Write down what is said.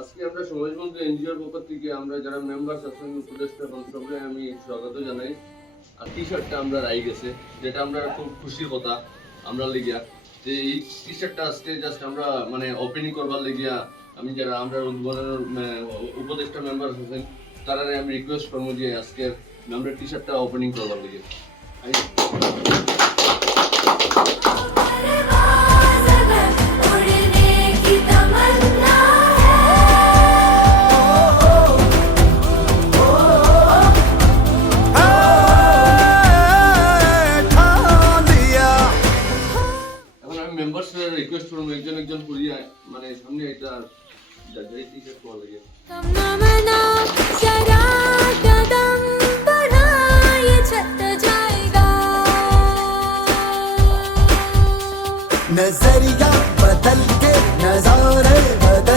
আজকে আমরা সমাজবন্ধু এনজিওর পক্ষ থেকে আমরা যারা মেম্বার আছেন উপদেষ্টা সবাই আমি স্বাগত জানাই। আর টি শার্টটা আমরা রাই গেছে, যেটা আমরা খুব খুশির কথা আমরা লিগিয়া যে এই টি শার্টটা আজকে জাস্ট আমরা মানে ওপেনিং করবার লিগিয়া আমি যারা আমরা উদ্বোধনের উপদেষ্টা মেম্বার আছেন তারা আমি রিকোয়েস্ট করবো যে আজকে আমরা টি শার্টটা ওপেনিং করবার লিগে। মেম্বারসরা রিকোয়েস্ট করব একজন একজন করিয়া মানে সামনে এটা যাই টি-শার্ট পরা লাগে नजरिया बदल के नजारे बदल